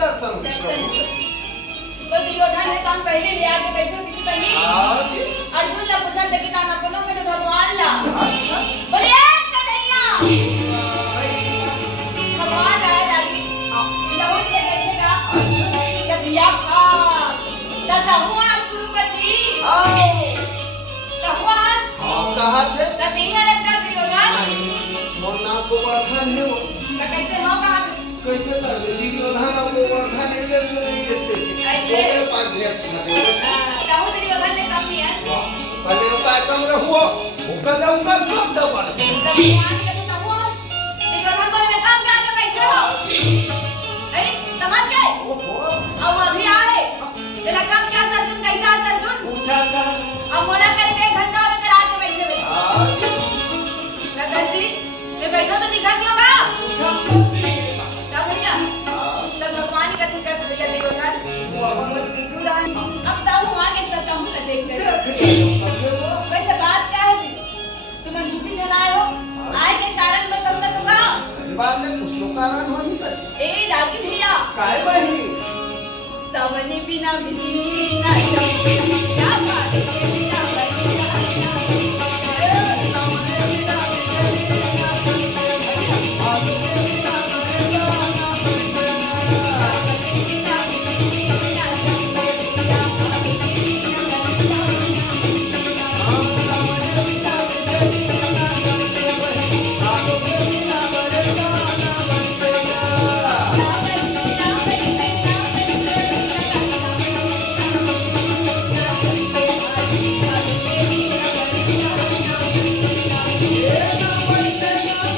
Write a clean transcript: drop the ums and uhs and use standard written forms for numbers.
दर्शन तो दुर्योधन ने काम पहले ले आके बैठो कि बनी अर्जुन ने पूछा कि ताना अपनों में तो भगवान ला अच्छा बोले कन्हैया भगवान आए डाली लौट के देखिएगा अच्छा कबिया खा दादा हुआ गुरुपति आओ तहवास कहा थे ततीहा लगा दुर्योधन मोना को वर्धन है वो कैसे हो कहा कैसे कर दुर्योधन को वर्धन ले सुने देते ऐसे पांच भेस में कहूं दुर्योधन ने कम नहीं है कले का कम रहो वो कदम का कब दबा भगवान के तो तहवास दुर्योधन पर में काम क्या कर बैठे हो नहीं समझ गए अब अभी आए तेरा काम क्या सर्जुन कैसा सर्जुन पूछा था अब मोड़ा करके घंटा वाले करा के बैठे दादा जी मैं बैठा तो दिखा नहीं होगा तब भैया तब भगवान का दिखा भैया दुर्योधन मोर पीछू रहा अब तब हूं आगे तक हूं ना देख कर वैसे बात क्या है जी तुम अंगूठी चलाए हो आए के कारण बताऊं ना तुमका बाद में कुछ कारण होई त ए रागी भैया काय बही सवनी बिना बिजली ना चमके क्या बात है